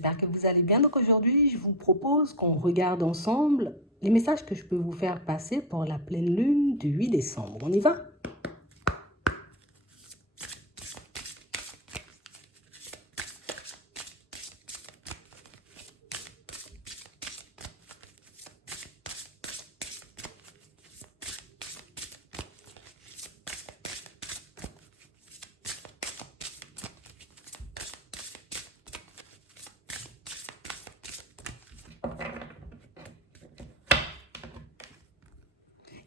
J'espère que vous allez bien. Donc aujourd'hui, je vous propose qu'on regarde ensemble les messages que je peux vous faire passer pour la pleine lune du 8 décembre. On y va?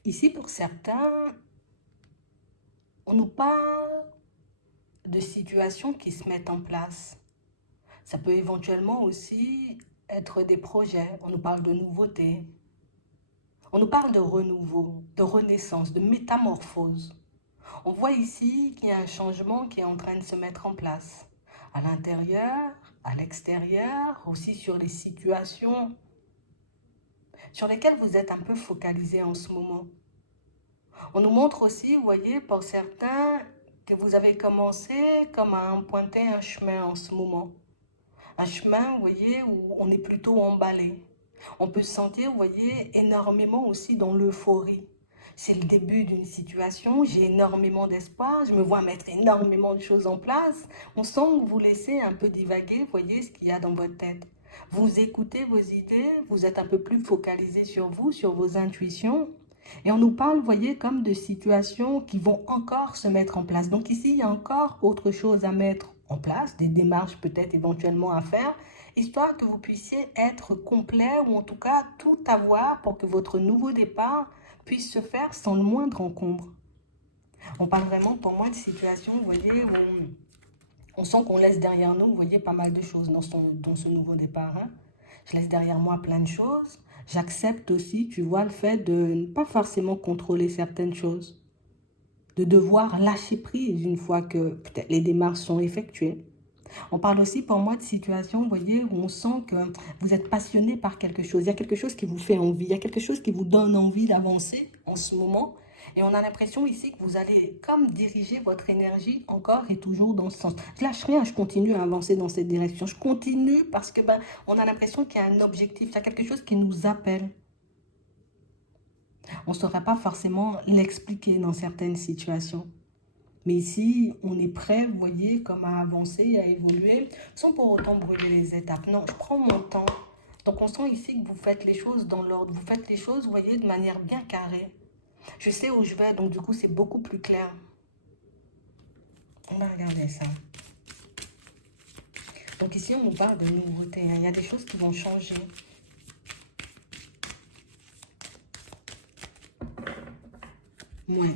Ici, pour certains, on nous parle de situations qui se mettent en place. Ça peut éventuellement aussi être des projets. On nous parle de nouveautés. On nous parle de renouveau, de renaissance, de métamorphose. On voit ici qu'il y a un changement qui est en train de se mettre en place. À l'intérieur, à l'extérieur, aussi sur les situations sur lesquelles vous êtes un peu focalisé en ce moment. On nous montre aussi, vous voyez, pour certains, que vous avez commencé comme à emprunter un chemin en ce moment. Un chemin, vous voyez, où on est plutôt emballé. On peut se sentir, vous voyez, énormément aussi dans l'euphorie. C'est le début d'une situation, j'ai énormément d'espoir, je me vois mettre énormément de choses en place. On sent que vous laissez un peu divaguer, vous voyez, ce qu'il y a dans votre tête. Vous écoutez vos idées, vous êtes un peu plus focalisé sur vous, sur vos intuitions. Et on nous parle, vous voyez, comme de situations qui vont encore se mettre en place. Donc ici, il y a encore autre chose à mettre en place, des démarches peut-être éventuellement à faire, histoire que vous puissiez être complet ou en tout cas tout avoir pour que votre nouveau départ puisse se faire sans le moindre encombre. On parle vraiment pour moi de situations, vous voyez, où on sent qu'on laisse derrière nous, vous voyez, pas mal de choses dans ce nouveau départ. Hein. Je laisse derrière moi plein de choses. J'accepte aussi, tu vois, le fait de ne pas forcément contrôler certaines choses. De devoir lâcher prise une fois que peut-être les démarches sont effectuées. On parle aussi pour moi de situations, vous voyez, où on sent que vous êtes passionné par quelque chose. Il y a quelque chose qui vous fait envie, il y a quelque chose qui vous donne envie d'avancer en ce moment. Et on a l'impression ici que vous allez comme diriger votre énergie encore et toujours dans ce sens. Je lâche rien, je continue à avancer dans cette direction. Je continue parce que on a l'impression qu'il y a un objectif, il y a quelque chose qui nous appelle. On ne saurait pas forcément l'expliquer dans certaines situations. Mais ici, on est prêt, vous voyez, comme à avancer, à évoluer, sans pour autant brûler les étapes. Non, je prends mon temps. Donc, on sent ici que vous faites les choses dans l'ordre. Vous faites les choses, vous voyez, de manière bien carrée. Je sais où je vais, donc du coup, c'est beaucoup plus clair. On va regarder ça. Donc ici, on nous parle de nouveautés. Hein. Il y a des choses qui vont changer. Ouais.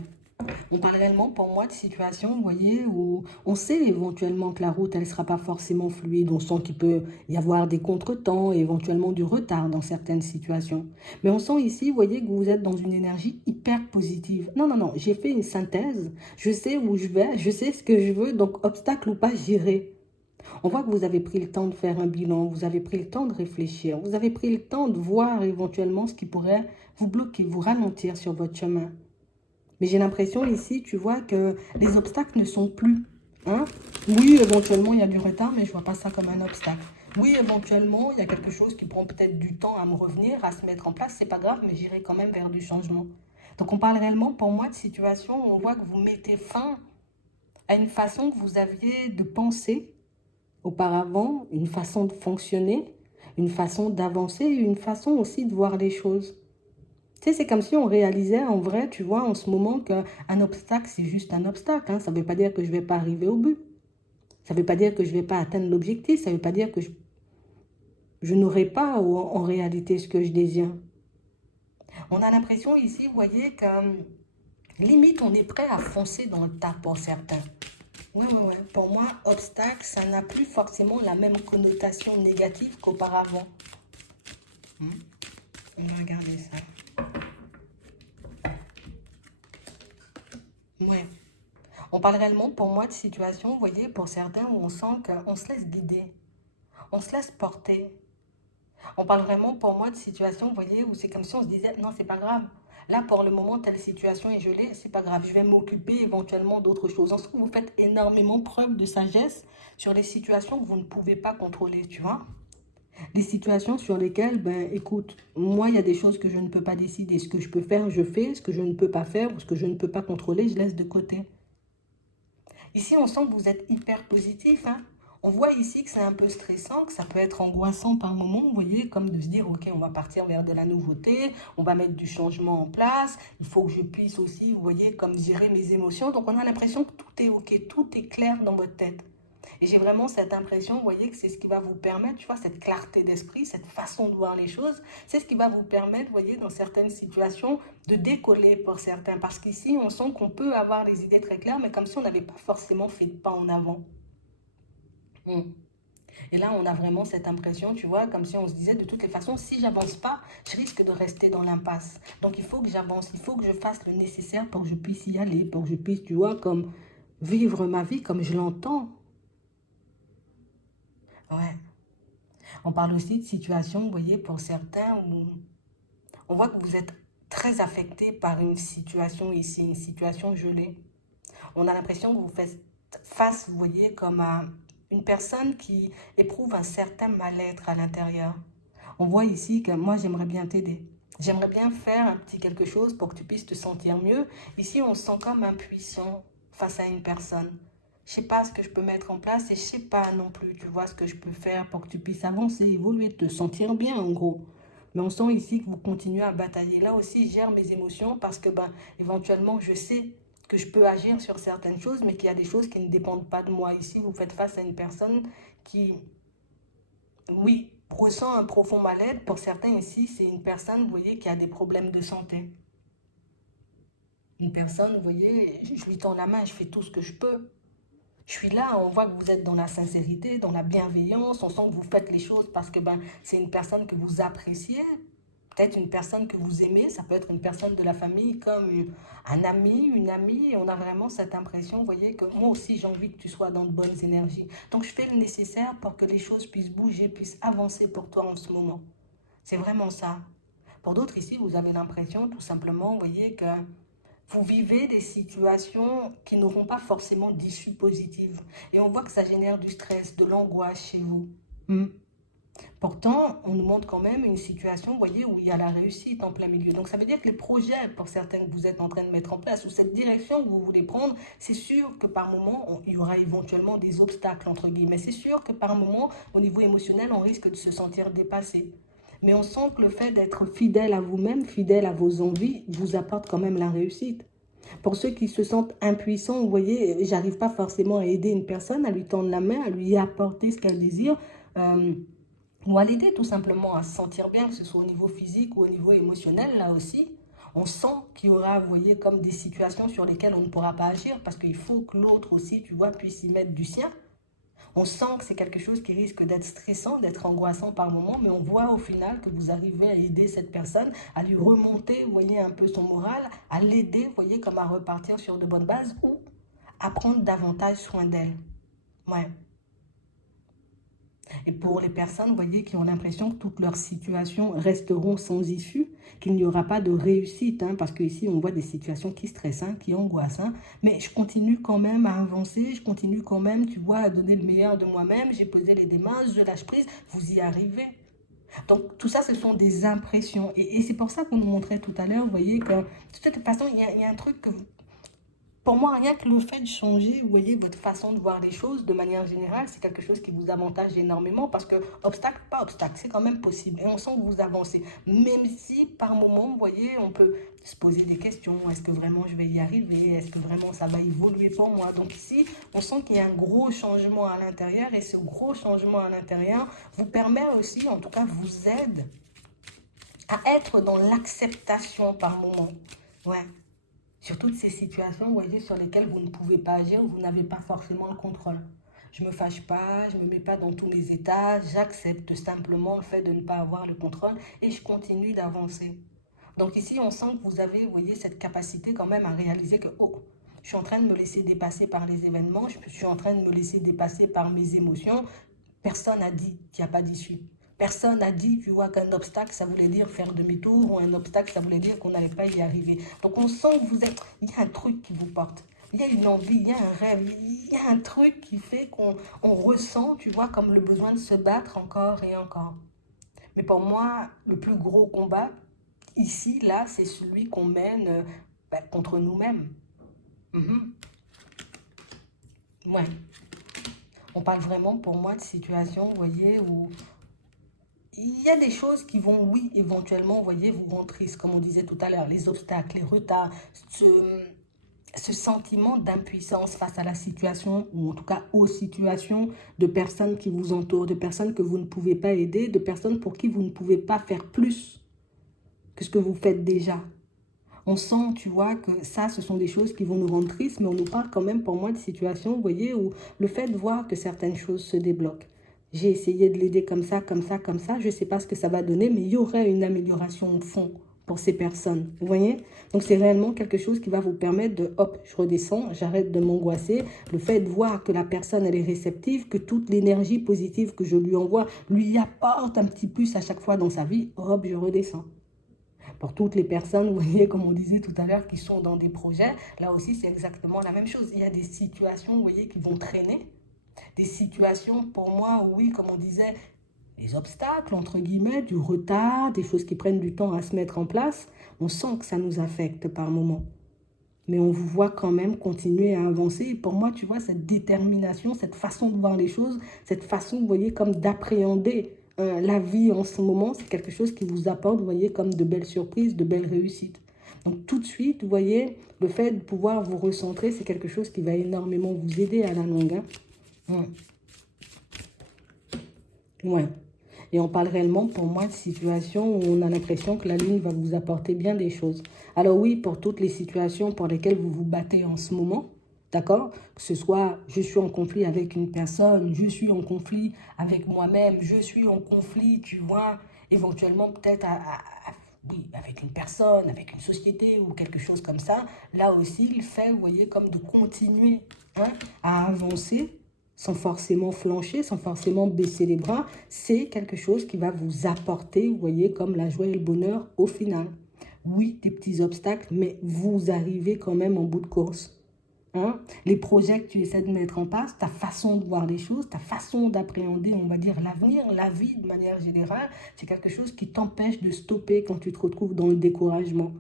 On parle réellement pour moi de situations, vous voyez, où on sait éventuellement que la route, elle ne sera pas forcément fluide. On sent qu'il peut y avoir des contretemps et éventuellement du retard dans certaines situations. Mais on sent ici, vous voyez, que vous êtes dans une énergie hyper positive. Non, non, non, j'ai fait une synthèse. Je sais où je vais, je sais ce que je veux, donc obstacle ou pas, j'irai. On voit que vous avez pris le temps de faire un bilan, vous avez pris le temps de réfléchir, vous avez pris le temps de voir éventuellement ce qui pourrait vous bloquer, vous ralentir sur votre chemin. Mais j'ai l'impression ici, tu vois, que les obstacles ne sont plus. Hein? Oui, éventuellement, il y a du retard, mais je ne vois pas ça comme un obstacle. Oui, éventuellement, il y a quelque chose qui prend peut-être du temps à me revenir, à se mettre en place. C'est pas grave, mais j'irai quand même vers du changement. Donc, on parle réellement, pour moi, de situation où on voit que vous mettez fin à une façon que vous aviez de penser auparavant, une façon de fonctionner, une façon d'avancer, une façon aussi de voir les choses. Tu sais, c'est comme si on réalisait en vrai, tu vois, en ce moment qu'un obstacle, c'est juste un obstacle. Hein. Ça ne veut pas dire que je ne vais pas arriver au but. Ça ne veut pas dire que je ne vais pas atteindre l'objectif. Ça ne veut pas dire que je n'aurai pas en réalité ce que je désire. On a l'impression ici, vous voyez, que limite, on est prêt à foncer dans le tas pour certains. Oui, oui, oui. Pour moi, obstacle, ça n'a plus forcément la même connotation négative qu'auparavant. On va regarder ça. Ouais. On parle réellement pour moi de situations, vous voyez, pour certains où on sent qu'on se laisse guider, on se laisse porter. On parle vraiment pour moi de situations, vous voyez, où c'est comme si on se disait, non, c'est pas grave. Là, pour le moment, telle situation est gelée, c'est pas grave, je vais m'occuper éventuellement d'autres choses. En ce que vous faites énormément preuve de sagesse sur les situations que vous ne pouvez pas contrôler, tu vois. Les situations sur lesquelles, ben, écoute, moi, il y a des choses que je ne peux pas décider. Ce que je peux faire, je fais. Ce que je ne peux pas faire ou ce que je ne peux pas contrôler, je laisse de côté. Ici, on sent que vous êtes hyper positif, hein. On voit ici que c'est un peu stressant, que ça peut être angoissant par moment, vous voyez, comme de se dire, ok, on va partir vers de la nouveauté, on va mettre du changement en place, il faut que je puisse aussi, vous voyez, comme gérer mes émotions. Donc on a l'impression que tout est ok, tout est clair dans votre tête. Et j'ai vraiment cette impression, vous voyez, que c'est ce qui va vous permettre, tu vois, cette clarté d'esprit, cette façon de voir les choses, c'est ce qui va vous permettre, vous voyez, dans certaines situations, de décoller pour certains. Parce qu'ici, on sent qu'on peut avoir des idées très claires, mais comme si on n'avait pas forcément fait de pas en avant. Mm. Et là, on a vraiment cette impression, tu vois, comme si on se disait, de toutes les façons, si j'avance pas, je risque de rester dans l'impasse. Donc, il faut que j'avance, il faut que je fasse le nécessaire pour que je puisse y aller, pour que je puisse, tu vois, comme vivre ma vie comme je l'entends. Ouais. On parle aussi de situations, vous voyez, pour certains où on voit que vous êtes très affecté par une situation ici, une situation gelée. On a l'impression que vous faites face, vous voyez, comme à une personne qui éprouve un certain mal-être à l'intérieur. On voit ici que moi, j'aimerais bien t'aider. J'aimerais bien faire un petit quelque chose pour que tu puisses te sentir mieux. Ici, on se sent comme impuissant face à une personne. Je ne sais pas ce que je peux mettre en place et je ne sais pas non plus, tu vois, ce que je peux faire pour que tu puisses avancer, évoluer, te sentir bien en gros. Mais on sent ici que vous continuez à batailler. Là aussi, je gère mes émotions parce que ben, éventuellement, je sais que je peux agir sur certaines choses, mais qu'il y a des choses qui ne dépendent pas de moi. Ici, vous faites face à une personne qui, oui, ressent un profond mal-être. Pour certains ici, c'est une personne, vous voyez, qui a des problèmes de santé. Une personne, vous voyez, je lui tends la main, je fais tout ce que je peux. Je suis là, on voit que vous êtes dans la sincérité, dans la bienveillance, on sent que vous faites les choses parce que ben, c'est une personne que vous appréciez, peut-être une personne que vous aimez, ça peut être une personne de la famille comme un ami, une amie, et on a vraiment cette impression, vous voyez, que moi aussi j'ai envie que tu sois dans de bonnes énergies. Donc je fais le nécessaire pour que les choses puissent bouger, puissent avancer pour toi en ce moment. C'est vraiment ça. Pour d'autres ici, vous avez l'impression tout simplement, vous voyez, que vous vivez des situations qui n'auront pas forcément d'issue positive. Et on voit que ça génère du stress, de l'angoisse chez vous. Hmm. Pourtant, on nous montre quand même une situation, vous voyez, où il y a la réussite en plein milieu. Donc ça veut dire que les projets, pour certains, que vous êtes en train de mettre en place, ou cette direction que vous voulez prendre, c'est sûr que par moment, il y aura éventuellement des obstacles, entre guillemets. C'est sûr que par moment, au niveau émotionnel, on risque de se sentir dépassé. Mais on sent que le fait d'être fidèle à vous-même, fidèle à vos envies, vous apporte quand même la réussite. Pour ceux qui se sentent impuissants, vous voyez, j'arrive pas forcément à aider une personne, à lui tendre la main, à lui apporter ce qu'elle désire. Euh, ou à l'aider tout simplement à se sentir bien, que ce soit au niveau physique ou au niveau émotionnel, là aussi. On sent qu'il y aura, vous voyez, comme des situations sur lesquelles on ne pourra pas agir parce qu'il faut que l'autre aussi, tu vois, puisse y mettre du sien. On sent que c'est quelque chose qui risque d'être stressant, d'être angoissant par moment, mais on voit au final que vous arrivez à aider cette personne, à lui remonter, vous voyez, un peu son moral, à l'aider, vous voyez, comme à repartir sur de bonnes bases ou à prendre davantage soin d'elle. Ouais. Et pour les personnes, vous voyez, qui ont l'impression que toutes leurs situations resteront sans issue, qu'il n'y aura pas de réussite, hein, parce qu'ici, on voit des situations qui stressent, hein, qui angoissent, hein, mais je continue quand même à avancer, je continue quand même, tu vois, à donner le meilleur de moi-même, j'ai posé les démarches, je lâche prise, vous y arrivez. Donc, tout ça, ce sont des impressions. Et c'est pour ça qu'on nous montrait tout à l'heure, vous voyez, que de toute façon, il y a un truc que pour moi, rien que le fait de changer, vous voyez, votre façon de voir les choses, de manière générale, c'est quelque chose qui vous avantage énormément parce que, obstacle, pas obstacle, c'est quand même possible. Et on sent que vous avancez. Même si, par moment, vous voyez, on peut se poser des questions. Est-ce que vraiment je vais y arriver? Est-ce que vraiment ça va évoluer pour moi? Donc ici, on sent qu'il y a un gros changement à l'intérieur et ce gros changement à l'intérieur vous permet aussi, en tout cas, vous aide à être dans l'acceptation par moment. Ouais. Sur toutes ces situations, vous voyez, sur lesquelles vous ne pouvez pas agir, vous n'avez pas forcément le contrôle. Je ne me fâche pas, je ne me mets pas dans tous mes états, j'accepte simplement le fait de ne pas avoir le contrôle et je continue d'avancer. Donc ici, on sent que vous avez, vous voyez, cette capacité quand même à réaliser que, oh, je suis en train de me laisser dépasser par les événements, je suis en train de me laisser dépasser par mes émotions. Personne n'a dit qu'il n'y a pas d'issue. Personne n'a dit, tu vois, qu'un obstacle, ça voulait dire faire demi-tour, ou un obstacle, ça voulait dire qu'on n'allait pas y arriver. Donc on sent que vous êtes, il y a un truc qui vous porte. Il y a une envie, il y a un rêve, il y a un truc qui fait qu'on ressent, tu vois, comme le besoin de se battre encore et encore. Mais pour moi, le plus gros combat, ici, là, c'est celui qu'on mène contre nous-mêmes. Mhm. Ouais. On parle vraiment, pour moi, de situations, vous voyez, où il y a des choses qui vont, oui, éventuellement, vous voyez, vous rendre triste, comme on disait tout à l'heure, les obstacles, les retards, ce sentiment d'impuissance face à la situation, ou en tout cas aux situations de personnes qui vous entourent, de personnes que vous ne pouvez pas aider, de personnes pour qui vous ne pouvez pas faire plus que ce que vous faites déjà. On sent, tu vois, que ça, ce sont des choses qui vont nous rendre tristes, mais on nous parle quand même, pour moi, de situations, vous voyez, où le fait de voir que certaines choses se débloquent. J'ai essayé de l'aider comme ça, comme ça, comme ça. Je ne sais pas ce que ça va donner, mais il y aurait une amélioration au fond pour ces personnes. Vous voyez? Donc, c'est réellement quelque chose qui va vous permettre de, hop, je redescends, j'arrête de m'angoisser. Le fait de voir que la personne, elle est réceptive, que toute l'énergie positive que je lui envoie lui apporte un petit plus à chaque fois dans sa vie, hop, je redescends. Pour toutes les personnes, vous voyez, comme on disait tout à l'heure, qui sont dans des projets, là aussi, c'est exactement la même chose. Il y a des situations, vous voyez, qui vont traîner. Des situations, pour moi, oui, comme on disait, les obstacles, entre guillemets, du retard, des choses qui prennent du temps à se mettre en place. On sent que ça nous affecte par moments. Mais on vous voit quand même continuer à avancer. Et pour moi, tu vois, cette détermination, cette façon de voir les choses, cette façon, vous voyez, comme d'appréhender la vie en ce moment, c'est quelque chose qui vous apporte, vous voyez, comme de belles surprises, de belles réussites. Donc tout de suite, vous voyez, le fait de pouvoir vous recentrer, c'est quelque chose qui va énormément vous aider à la longue. Hein. Ouais. Et on parle réellement, pour moi, de situations où on a l'impression que la lune va vous apporter bien des choses. Alors oui, pour toutes les situations pour lesquelles vous vous battez en ce moment, d'accord? Que ce soit, je suis en conflit avec une personne, je suis en conflit avec moi-même, je suis en conflit, tu vois, éventuellement peut-être oui, avec une personne, avec une société ou quelque chose comme ça. Là aussi, il fait, vous voyez, comme de continuer hein, à avancer sans forcément flancher, sans forcément baisser les bras, c'est quelque chose qui va vous apporter, vous voyez, comme la joie et le bonheur au final. Oui, des petits obstacles, mais vous arrivez quand même en bout de course. Hein? Les projets que tu essaies de mettre en place, ta façon de voir les choses, ta façon d'appréhender, on va dire, l'avenir, la vie de manière générale, c'est quelque chose qui t'empêche de stopper quand tu te retrouves dans le découragement.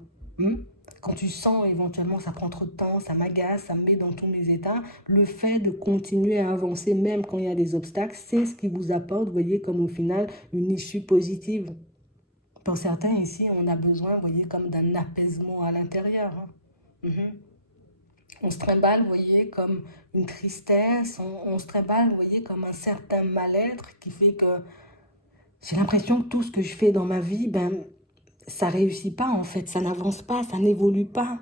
Quand tu sens éventuellement ça prend trop de temps, ça m'agace, ça me met dans tous mes états, le fait de continuer à avancer même quand il y a des obstacles, c'est ce qui vous apporte, vous voyez, comme au final, une issue positive. Pour certains ici, on a besoin, vous voyez, comme d'un apaisement à l'intérieur. Hein. On se trimballe, vous voyez, comme une tristesse, on se trimballe, vous voyez, comme un certain mal-être qui fait que j'ai l'impression que tout ce que je fais dans ma vie, ben, ça réussit pas en fait, ça n'avance pas, ça n'évolue pas.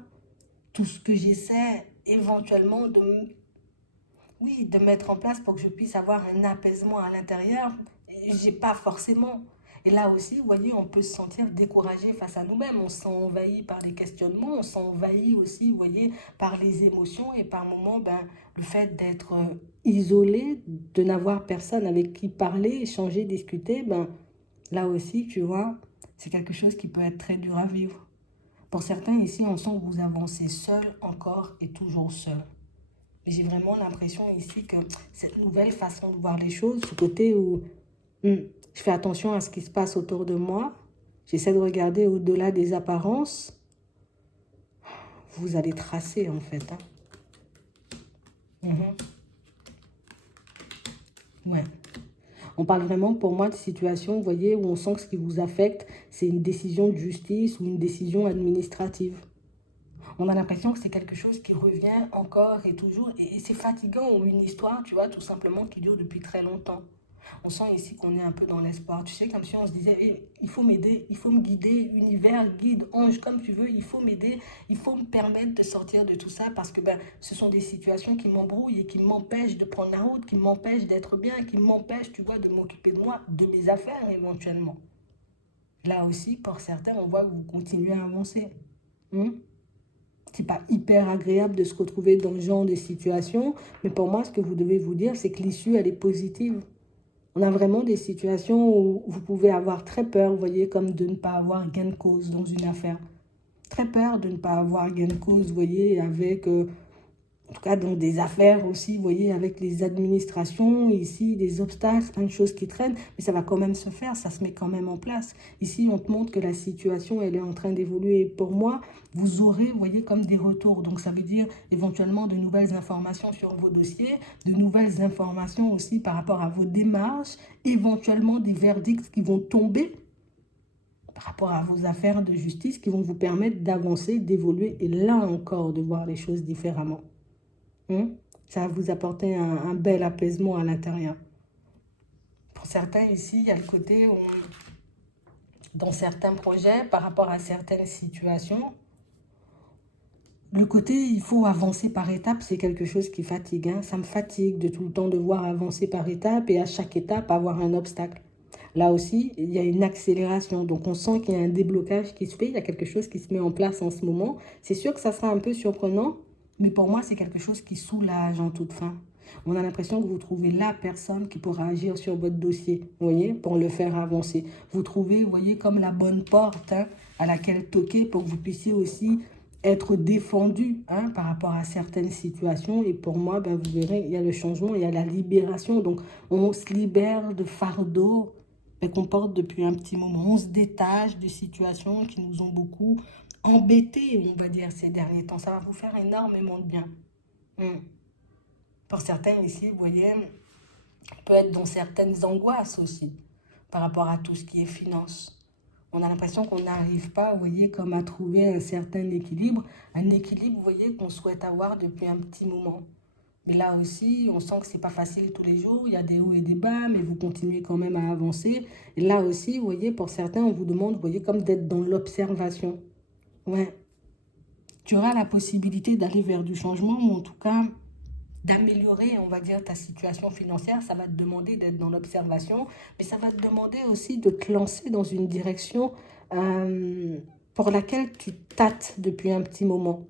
Tout ce que j'essaie éventuellement oui, de mettre en place pour que je puisse avoir un apaisement à l'intérieur, j'ai pas forcément. Et là aussi, vous voyez, on peut se sentir découragé face à nous-mêmes. On se sent envahi par les questionnements, on se sent envahi aussi, vous voyez, par les émotions et par moments, ben, le fait d'être isolé, de n'avoir personne avec qui parler, échanger, discuter, ben, là aussi, tu vois, c'est quelque chose qui peut être très dur à vivre. Pour certains ici, on sent que vous avancez seul encore et toujours seul. Mais j'ai vraiment l'impression ici que cette nouvelle façon de voir les choses, ce côté où je fais attention à ce qui se passe autour de moi, j'essaie de regarder au-delà des apparences, vous allez tracer en fait. Hein. Ouais. On parle vraiment pour moi de situations, vous voyez, où on sent que ce qui vous affecte, c'est une décision de justice ou une décision administrative. On a l'impression que c'est quelque chose qui revient encore et toujours. Et c'est fatigant, ou une histoire, tu vois, tout simplement, qui dure depuis très longtemps. On sent ici qu'on est un peu dans l'espoir. Tu sais, comme si on se disait, hey, il faut m'aider, il faut me guider, univers, guide, ange, comme tu veux, il faut m'aider, il faut me permettre de sortir de tout ça parce que ben, ce sont des situations qui m'embrouillent et qui m'empêchent de prendre la route, qui m'empêchent d'être bien, qui m'empêchent, tu vois, de m'occuper de moi, de mes affaires éventuellement. Là aussi, pour certains, on voit que vous continuez à avancer. C'est pas hyper agréable de se retrouver dans ce genre de situation, mais pour moi, ce que vous devez vous dire, c'est que l'issue, elle est positive. On a vraiment des situations où vous pouvez avoir très peur, vous voyez, comme de ne pas avoir gain de cause dans une affaire. Très peur de ne pas avoir gain de cause, vous voyez, avec En tout cas, dans des affaires aussi, vous voyez, avec les administrations, ici, des obstacles, plein de choses qui traînent, mais ça va quand même se faire, ça se met quand même en place. Ici, on te montre que la situation, elle est en train d'évoluer. Pour moi, vous aurez, vous voyez, comme des retours. Donc, ça veut dire éventuellement de nouvelles informations sur vos dossiers, de nouvelles informations aussi par rapport à vos démarches, éventuellement des verdicts qui vont tomber par rapport à vos affaires de justice qui vont vous permettre d'avancer, d'évoluer et là encore de voir les choses différemment. Ça va vous apporter un bel apaisement à l'intérieur. Pour certains ici, il y a le côté où, dans certains projets, par rapport à certaines situations, le côté il faut avancer par étapes, c'est quelque chose qui fatigue. Ça me fatigue de tout le temps devoir avancer par étapes et à chaque étape avoir un obstacle. Là aussi, il y a une accélération. Donc, on sent qu'il y a un déblocage qui se fait. Il y a quelque chose qui se met en place en ce moment. C'est sûr que ça sera un peu surprenant, mais pour moi, c'est quelque chose qui soulage en toute fin. On a l'impression que vous trouvez la personne qui pourra agir sur votre dossier, vous voyez, pour le faire avancer. Vous trouvez, vous voyez, comme la bonne porte à laquelle toquer pour que vous puissiez aussi être défendu par rapport à certaines situations. Et pour moi, vous verrez, il y a le changement, il y a la libération. Donc, on se libère de fardeaux qu'on porte depuis un petit moment. On se détache de situations qui nous ont beaucoup embêtés, on va dire, ces derniers temps. Ça va vous faire énormément de bien. Pour certains ici, vous voyez, on peut être dans certaines angoisses aussi par rapport à tout ce qui est finance. On a l'impression qu'on n'arrive pas, vous voyez, comme à trouver un certain équilibre. Un équilibre, vous voyez, qu'on souhaite avoir depuis un petit moment. Mais là aussi, on sent que c'est pas facile tous les jours. Il y a des hauts et des bas, mais vous continuez quand même à avancer. Et là aussi, vous voyez, pour certains, on vous demande, vous voyez, comme d'être dans l'observation. Ouais. Tu auras la possibilité d'aller vers du changement, mais en tout cas, d'améliorer, on va dire, ta situation financière. Ça va te demander d'être dans l'observation, mais ça va te demander aussi de te lancer dans une direction pour laquelle tu tâtes depuis un petit moment.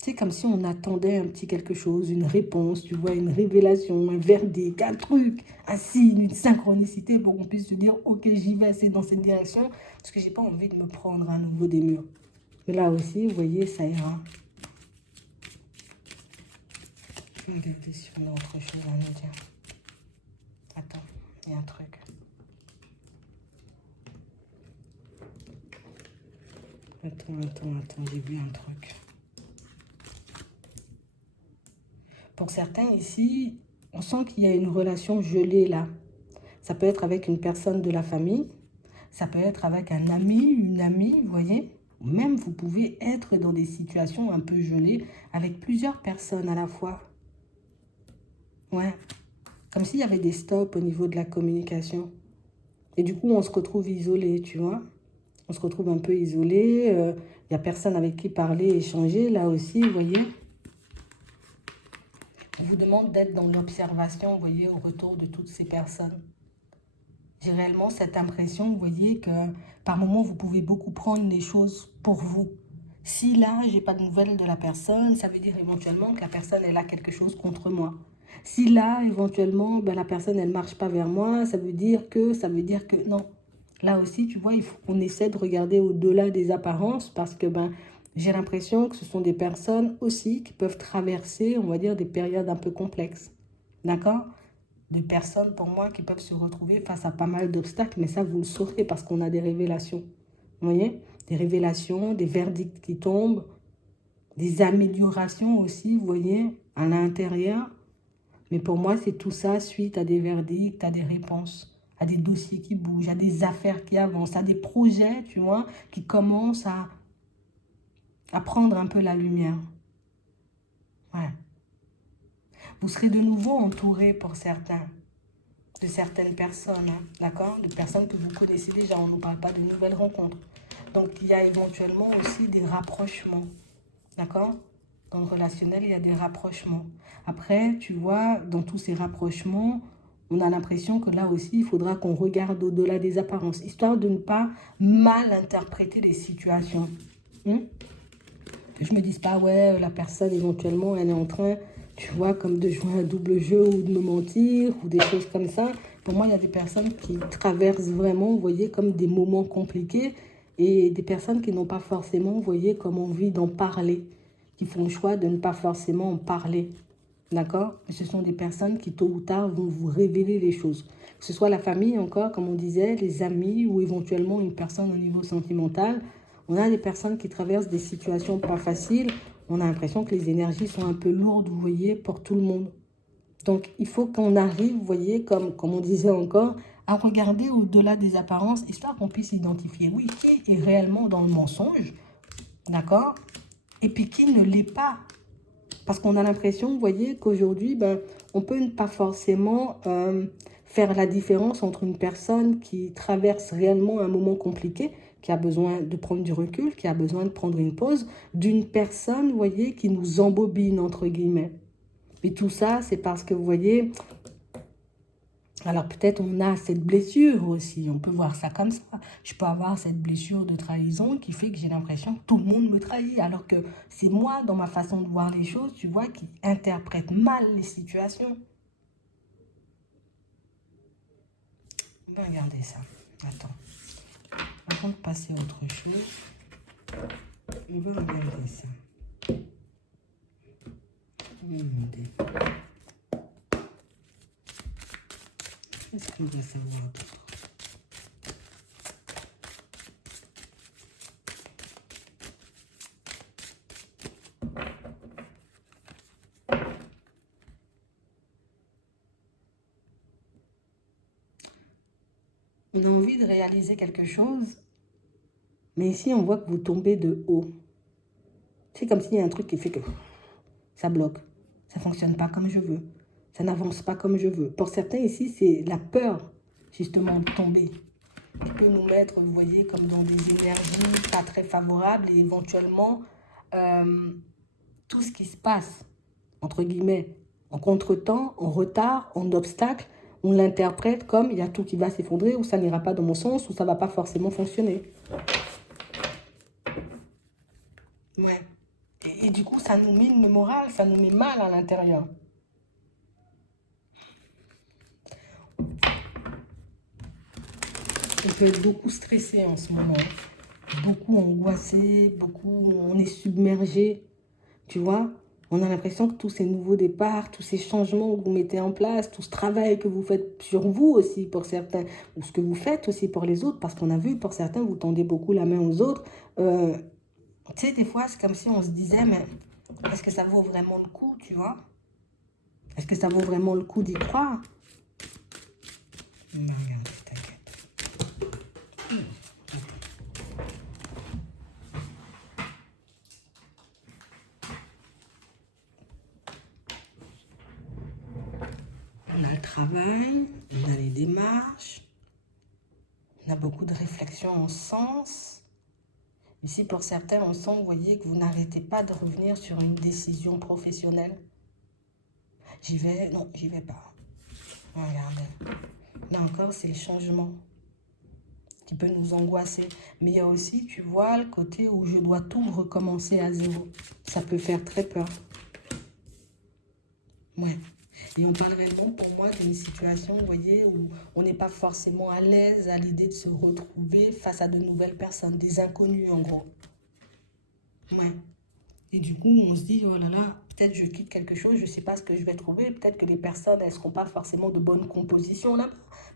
C'est comme si on attendait un petit quelque chose, une réponse, tu vois, une révélation, un verdict, un truc, un signe, une synchronicité pour qu'on puisse se dire, ok, j'y vais, c'est dans cette direction, parce que j'ai pas envie de me prendre à nouveau des murs. Mais là aussi, vous voyez, ça ira. On va regarder si on a autre chose à nous dire. Attends, il y a un truc. Attends, j'ai vu un truc. Pour certains ici, on sent qu'il y a une relation gelée là. Ça peut être avec une personne de la famille, ça peut être avec un ami, une amie, vous voyez. Même vous pouvez être dans des situations un peu gelées avec plusieurs personnes à la fois. Ouais, comme s'il y avait des stops au niveau de la communication. Et du coup, on se retrouve isolé, tu vois. On se retrouve un peu isolé, il n'y a personne avec qui parler, échanger. Là aussi, vous voyez. Je vous demande d'être dans l'observation, vous voyez, au retour de toutes ces personnes. J'ai réellement cette impression, vous voyez, que par moments, vous pouvez beaucoup prendre les choses pour vous. Si là, j'ai pas de nouvelles de la personne, ça veut dire éventuellement que la personne, elle a quelque chose contre moi. Si là, éventuellement, la personne, elle marche pas vers moi, ça veut dire que, non. Là aussi, tu vois, il faut qu'on essaie de regarder au-delà des apparences parce que, j'ai l'impression que ce sont des personnes aussi qui peuvent traverser, on va dire, des périodes un peu complexes. D'accord ? Des personnes, pour moi, qui peuvent se retrouver face à pas mal d'obstacles, mais ça, vous le saurez parce qu'on a des révélations. Vous voyez ? Des révélations, des verdicts qui tombent, des améliorations aussi, vous voyez, à l'intérieur. Mais pour moi, c'est tout ça suite à des verdicts, à des réponses, à des dossiers qui bougent, à des affaires qui avancent, à des projets, tu vois, qui commencent à prendre un peu la lumière. Ouais. Vous serez de nouveau entouré pour certains, de certaines personnes, d'accord? De personnes que vous connaissez déjà, on ne parle pas de nouvelles rencontres. Donc, il y a éventuellement aussi des rapprochements, d'accord? Dans le relationnel, il y a des rapprochements. Après, tu vois, dans tous ces rapprochements, on a l'impression que là aussi, il faudra qu'on regarde au-delà des apparences, histoire de ne pas mal interpréter les situations. Que je me dise pas, ouais, la personne, éventuellement, elle est en train, tu vois, comme de jouer un double jeu ou de me mentir ou des choses comme ça. Pour moi, il y a des personnes qui traversent vraiment, vous voyez, comme des moments compliqués et des personnes qui n'ont pas forcément, vous voyez, comme envie d'en parler. qui font le choix de ne pas forcément en parler. D'accord? Ce sont des personnes qui, tôt ou tard, vont vous révéler les choses. Que ce soit la famille, encore, comme on disait, les amis ou éventuellement une personne au niveau sentimental. On a des personnes qui traversent des situations pas faciles. On a l'impression que les énergies sont un peu lourdes, vous voyez, pour tout le monde. Donc, il faut qu'on arrive, vous voyez, comme on disait encore, à regarder au-delà des apparences, histoire qu'on puisse identifier, oui, qui est réellement dans le mensonge, d'accord? Et puis qui ne l'est pas. Parce qu'on a l'impression, vous voyez, qu'aujourd'hui, on peut ne pas forcément faire la différence entre une personne qui traverse réellement un moment compliqué, qui a besoin de prendre du recul, qui a besoin de prendre une pause, d'une personne, vous voyez, qui nous embobine, entre guillemets. Et tout ça, c'est parce que, vous voyez, alors peut-être on a cette blessure aussi, on peut voir ça comme ça. Je peux avoir cette blessure de trahison qui fait que j'ai l'impression que tout le monde me trahit, alors que c'est moi, dans ma façon de voir les choses, tu vois, qui interprète mal les situations. On va regarder ça. Attends. Avant de passer à autre chose, on va regarder ça. On va demander. Qu'est-ce qu'on va savoir d'autre? On a envie de réaliser quelque chose, mais ici on voit que vous tombez de haut. C'est comme s'il y a un truc qui fait que ça bloque, ça ne fonctionne pas comme je veux, ça n'avance pas comme je veux. Pour certains ici, c'est la peur justement de tomber qui peut nous mettre, vous voyez, comme dans des énergies pas très favorables et éventuellement tout ce qui se passe, entre guillemets, en contretemps, en retard, en obstacle, on l'interprète comme il y a tout qui va s'effondrer ou ça n'ira pas dans mon sens ou ça ne va pas forcément fonctionner. Ouais. Et du coup, ça nous mine le moral, ça nous met mal à l'intérieur. On peut être beaucoup stressé en ce moment, beaucoup angoissé, beaucoup, on est submergé, tu vois. On a l'impression que tous ces nouveaux départs, tous ces changements que vous mettez en place, tout ce travail que vous faites sur vous aussi pour certains, ou ce que vous faites aussi pour les autres, parce qu'on a vu pour certains, vous tendez beaucoup la main aux autres. Tu sais, des fois, c'est comme si on se disait, mais est-ce que ça vaut vraiment le coup, tu vois? Est-ce que ça vaut vraiment le coup d'y croire? Non, regarde, t'inquiète. On a le travail, on a les démarches, on a beaucoup de réflexions en sens. Ici, pour certains, on sent, vous voyez, que vous n'arrêtez pas de revenir sur une décision professionnelle. J'y vais, non, j'y vais pas. Regardez. Là encore, c'est le changement qui peut nous angoisser. Mais il y a aussi, tu vois, le côté où je dois tout recommencer à zéro. Ça peut faire très peur. Ouais. Et on parle réellement pour moi d'une situation, vous voyez, où on n'est pas forcément à l'aise à l'idée de se retrouver face à de nouvelles personnes, des inconnus en gros. Ouais. Et du coup, on se dit, oh là là, peut-être je quitte quelque chose, je ne sais pas ce que je vais trouver. Peut-être que les personnes, elles ne seront pas forcément de bonne composition là.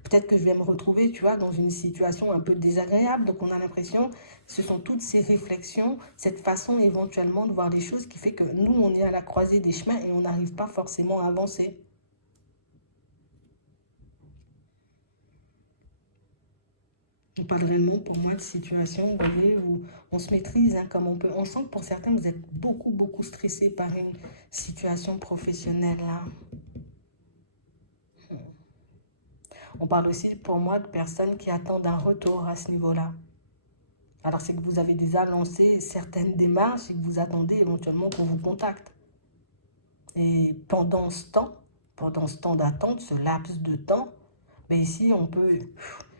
Peut-être que je vais me retrouver, tu vois, dans une situation un peu désagréable. Donc on a l'impression, ce sont toutes ces réflexions, cette façon éventuellement de voir les choses qui fait que nous, on est à la croisée des chemins et on n'arrive pas forcément à avancer. On parle réellement pour moi de situation, vous voyez, où on se maîtrise hein, comme on peut. On sent que pour certains, vous êtes beaucoup, beaucoup stressé par une situation professionnelle. Là. On parle aussi pour moi de personnes qui attendent un retour à ce niveau-là. Alors c'est que vous avez déjà lancé certaines démarches et que vous attendez éventuellement qu'on vous contacte. Et pendant ce temps d'attente, ce laps de temps, mais ici on peut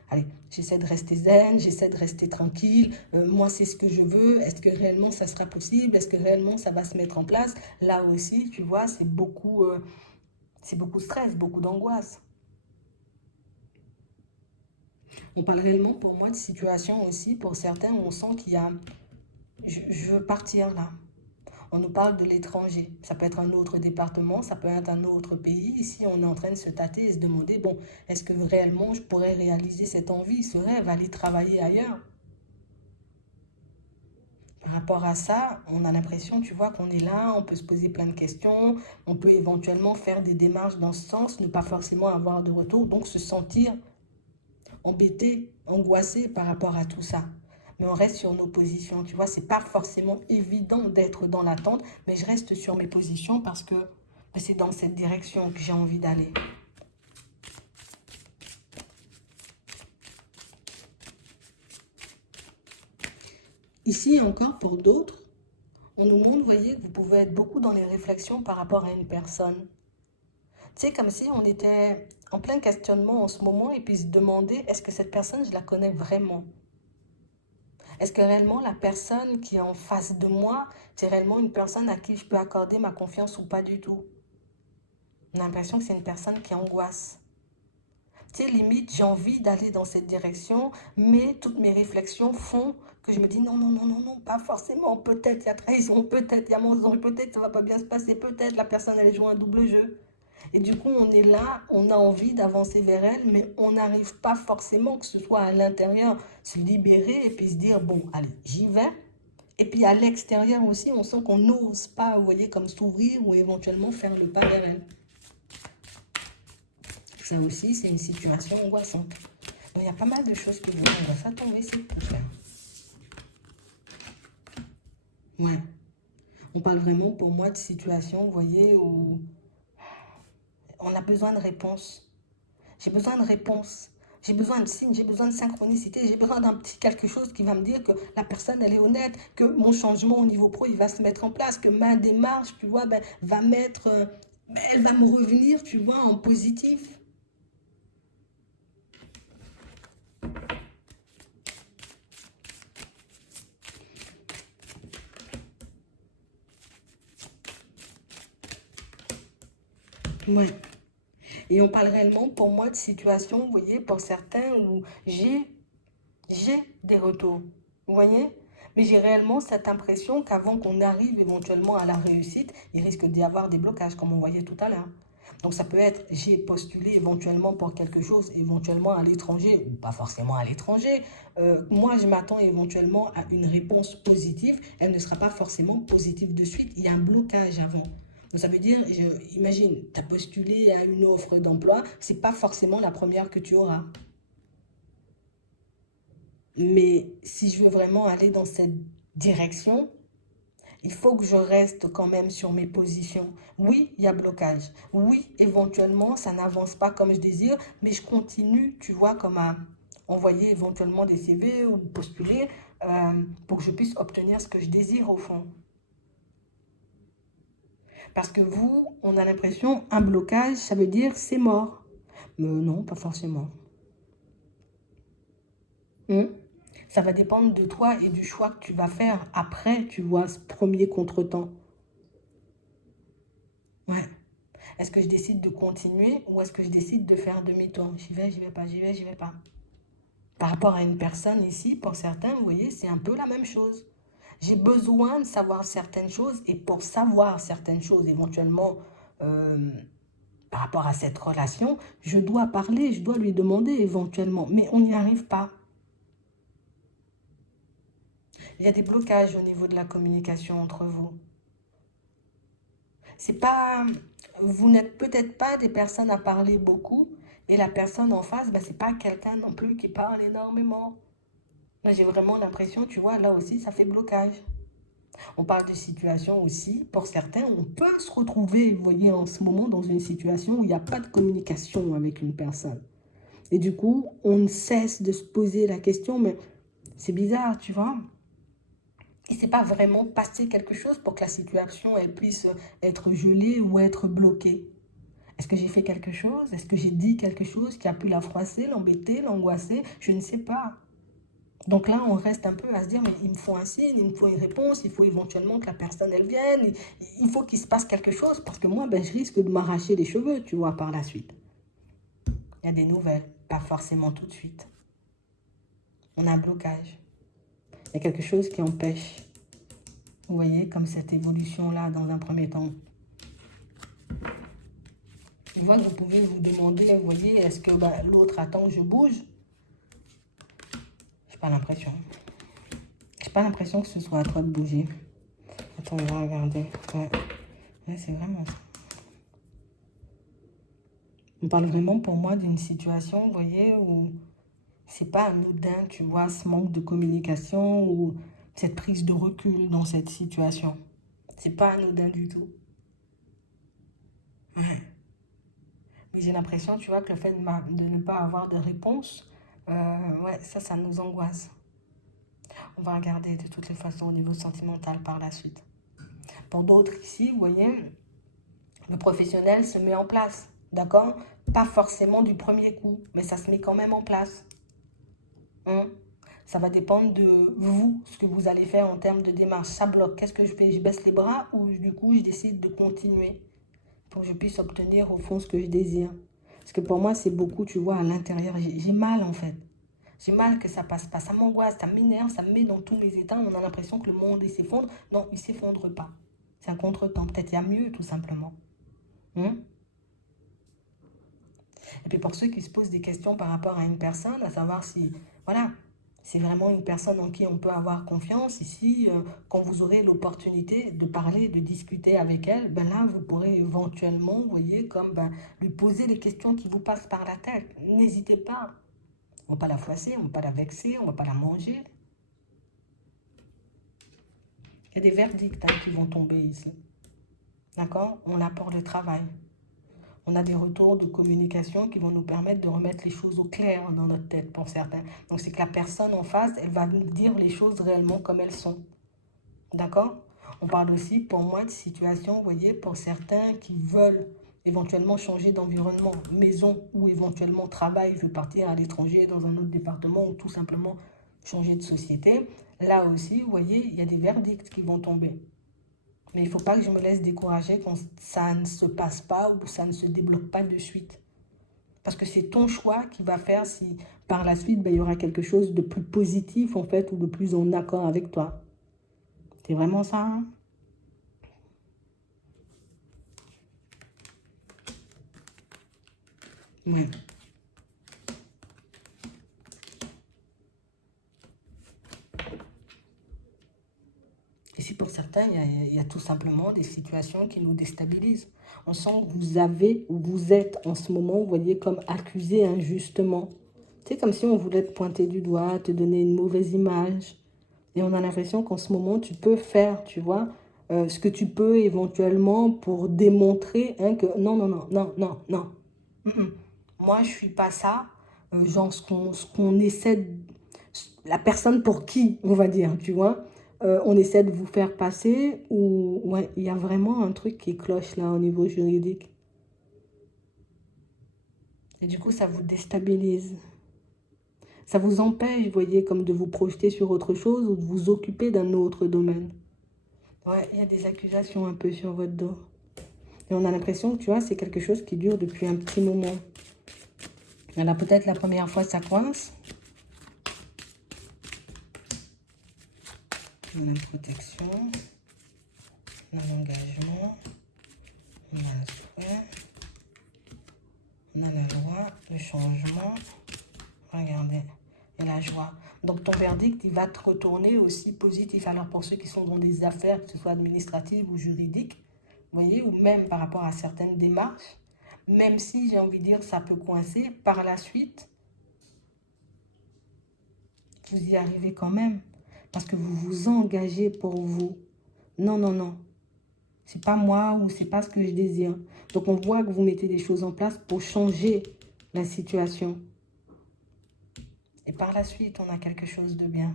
allez, j'essaie de rester zen, j'essaie de rester tranquille. Moi, c'est ce que je veux. Est-ce que réellement ça sera possible? Est-ce que réellement ça va se mettre en place? Là aussi, tu vois, c'est beaucoup de stress, beaucoup d'angoisse. On parle réellement pour moi de situation aussi, pour certains, où on sent qu'il y a, je veux partir là. on nous parle de l'étranger. Ça peut être un autre département, ça peut être un autre pays. Ici, on est en train de se tâter et se demander, bon, est-ce que réellement je pourrais réaliser cette envie, ce rêve, aller travailler ailleurs? Par rapport à ça, on a l'impression, tu vois, qu'on est là, on peut se poser plein de questions, on peut éventuellement faire des démarches dans ce sens, ne pas forcément avoir de retour, donc se sentir embêté, angoissé par rapport à tout ça. Mais on reste sur nos positions, tu vois, c'est pas forcément évident d'être dans l'attente, mais je reste sur mes positions parce que c'est dans cette direction que j'ai envie d'aller. Ici encore, pour d'autres, on nous montre, vous voyez, que vous pouvez être beaucoup dans les réflexions par rapport à une personne. C'est comme si on était en plein questionnement en ce moment et puis se demander, est-ce que cette personne, je la connais vraiment? Est-ce que réellement la personne qui est en face de moi, c'est réellement une personne à qui je peux accorder ma confiance ou pas du tout? On a l'impression que c'est une personne qui angoisse. Tu sais, limite, j'ai envie d'aller dans cette direction, mais toutes mes réflexions font que je me dis non, non, non, non, non, pas forcément. Peut-être il y a trahison, peut-être il y a mensonge, peut-être ça va pas bien se passer, peut-être la personne elle joue un double jeu. Et du coup, on est là, on a envie d'avancer vers elle, mais on n'arrive pas forcément, que ce soit à l'intérieur, se libérer et puis se dire, bon, allez, j'y vais. Et puis à l'extérieur aussi, on sent qu'on n'ose pas, vous voyez, comme s'ouvrir ou éventuellement faire le pas vers elle. Ça aussi, c'est une situation angoissante. Donc, il y a pas mal de choses que je vois. On va faire tomber ces pouces-là. Ouais. On parle vraiment pour moi de situation, vous voyez, où on a besoin de réponses. J'ai besoin de réponses. J'ai besoin de signes, j'ai besoin de synchronicité, j'ai besoin d'un petit quelque chose qui va me dire que la personne, elle est honnête, que mon changement au niveau pro, il va se mettre en place, que ma démarche, tu vois, ben, va mettre, elle va me revenir, tu vois, en positif. Ouais. Et on parle réellement, pour moi, de situations, vous voyez, pour certains où j'ai des retours. Vous voyez? Mais j'ai réellement cette impression qu'avant qu'on arrive éventuellement à la réussite, il risque d'y avoir des blocages, comme on voyait tout à l'heure. Donc ça peut être, j'ai postulé éventuellement pour quelque chose, éventuellement à l'étranger, ou pas forcément à l'étranger. Moi, je m'attends éventuellement à une réponse positive. Elle ne sera pas forcément positive de suite. Il y a un blocage avant. Donc ça veut dire, imagine, tu as postulé à une offre d'emploi, c'est pas forcément la première que tu auras. Mais si je veux vraiment aller dans cette direction, il faut que je reste quand même sur mes positions. Oui, il y a blocage. Oui, éventuellement, ça n'avance pas comme je désire, mais je continue, tu vois, comme à envoyer éventuellement des CV ou postuler pour que je puisse obtenir ce que je désire au fond. Parce que vous, on a l'impression, un blocage, ça veut dire c'est mort. Mais non, pas forcément. Hmm. Ça va dépendre de toi et du choix que tu vas faire après, tu vois, ce premier contretemps. Ouais. Est-ce que je décide de continuer ou est-ce que je décide de faire demi-tour? J'y vais pas, j'y vais, j'y vais pas. Par rapport à une personne ici, pour certains, vous voyez, c'est un peu la même chose. J'ai besoin de savoir certaines choses et pour savoir certaines choses, éventuellement, euh, par rapport à cette relation, je dois parler, je dois lui demander éventuellement, mais on n'y arrive pas. Il y a des blocages au niveau de la communication entre vous. C'est pas, vous n'êtes peut-être pas des personnes à parler beaucoup et la personne en face, c'est pas quelqu'un non plus qui parle énormément. Là, j'ai vraiment l'impression, tu vois, là aussi, ça fait blocage. On parle de situation aussi, pour certains, on peut se retrouver, vous voyez, en ce moment dans une situation où il n'y a pas de communication avec une personne. Et du coup, on ne cesse de se poser la question, mais c'est bizarre, tu vois. Il ne s'est pas vraiment passé quelque chose pour que la situation elle puisse être gelée ou être bloquée. Est-ce que j'ai fait quelque chose? Est-ce que j'ai dit quelque chose qui a pu la froisser, l'embêter, l'angoisser? Je ne sais pas. Donc là, on reste un peu à se dire, mais il me faut un signe, il me faut une réponse, il faut éventuellement que la personne, elle vienne, il faut qu'il se passe quelque chose, parce que moi, je risque de m'arracher les cheveux, tu vois, par la suite. Il y a des nouvelles, pas forcément tout de suite. On a un blocage. Il y a quelque chose qui empêche. Vous voyez, comme cette évolution-là dans un premier temps. Je vois que vous pouvez vous demander, vous voyez, est-ce que l'autre attend que je bouge? J'ai pas l'impression. J'ai pas l'impression que ce soit à toi de bouger. Attends, on va regarder. Ouais, ouais, c'est vraiment ça. On parle vraiment pour moi d'une situation, vous voyez, où c'est pas anodin, tu vois, ce manque de communication ou cette prise de recul dans cette situation. C'est pas anodin du tout. Mais j'ai l'impression, tu vois, que le fait de ne pas avoir de réponse, ouais, ça nous angoisse. On va regarder de toutes les façons au niveau sentimental par la suite. Pour d'autres ici, vous voyez, le professionnel se met en place, d'accord? Pas forcément du premier coup, mais ça se met quand même en place. Ça va dépendre de vous, ce que vous allez faire en termes de démarche. Ça bloque. Qu'est-ce que je fais? Je baisse les bras ou du coup, je décide de continuer pour que je puisse obtenir au fond ce que je désire. Parce que pour moi, c'est beaucoup, tu vois, à l'intérieur. J'ai mal en fait. J'ai mal que ça passe pas. Ça m'angoisse, ça m'énerve, ça me met dans tous mes états. On a l'impression que le monde s'effondre. Non, il ne s'effondre pas. C'est un contretemps. Peut-être il y a mieux, tout simplement. Et puis pour ceux qui se posent des questions par rapport à une personne, à savoir si, voilà, c'est vraiment une personne en qui on peut avoir confiance. Ici, quand vous aurez l'opportunité de parler, de discuter avec elle, ben là, vous pourrez éventuellement, vous voyez, comme lui poser les questions qui vous passent par la tête. N'hésitez pas. On ne va pas la froisser, on ne va pas la vexer, on ne va pas la manger. Il y a des verdicts qui vont tomber ici. D'accord? On l'a pour le travail. On a des retours de communication qui vont nous permettre de remettre les choses au clair dans notre tête pour certains. Donc c'est que la personne en face, elle va nous dire les choses réellement comme elles sont. D'accord? On parle aussi pour moi de situation, vous voyez, pour certains qui veulent éventuellement changer d'environnement, maison ou éventuellement travail, je veux partir à l'étranger dans un autre département ou tout simplement changer de société. Là aussi, vous voyez, il y a des verdicts qui vont tomber. Mais il ne faut pas que je me laisse décourager quand ça ne se passe pas ou ça ne se débloque pas de suite. Parce que c'est ton choix qui va faire si par la suite, il y aura quelque chose de plus positif en fait ou de plus en accord avec toi. C'est vraiment ça, hein? Ouais. Ici, pour certains, il y a tout simplement des situations qui nous déstabilisent. On sent que vous avez ou vous êtes en ce moment, vous voyez, comme accusé injustement. C'est comme si on voulait te pointer du doigt, te donner une mauvaise image. Et on a l'impression qu'en ce moment, tu peux faire, tu vois, ce que tu peux éventuellement pour démontrer que non, non, non, non, non, non. Moi, je ne suis pas ça. Genre, ce qu'on essaie, la personne pour qui, on va dire, tu vois, on essaie de vous faire passer ou, ouais, il y a vraiment un truc qui cloche là au niveau juridique. Et du coup, ça vous déstabilise. Ça vous empêche, vous voyez, comme de vous projeter sur autre chose ou de vous occuper d'un autre domaine. Ouais, il y a des accusations un peu sur votre dos. Et on a l'impression que, tu vois, c'est quelque chose qui dure depuis un petit moment. Alors peut-être la première fois, ça coince. On a la protection. On a l'engagement. On a le souhait. On a la loi, le changement. Regardez. Et la joie. Donc ton verdict, il va te retourner aussi positif. Alors pour ceux qui sont dans des affaires, que ce soit administratives ou juridiques, vous voyez, ou même par rapport à certaines démarches, même si j'ai envie de dire ça peut coincer, par la suite, vous y arrivez quand même. Parce que vous vous engagez pour vous. Non, non, non. C'est pas moi ou c'est pas ce que je désire. Donc on voit que vous mettez des choses en place pour changer la situation. Et par la suite, on a quelque chose de bien.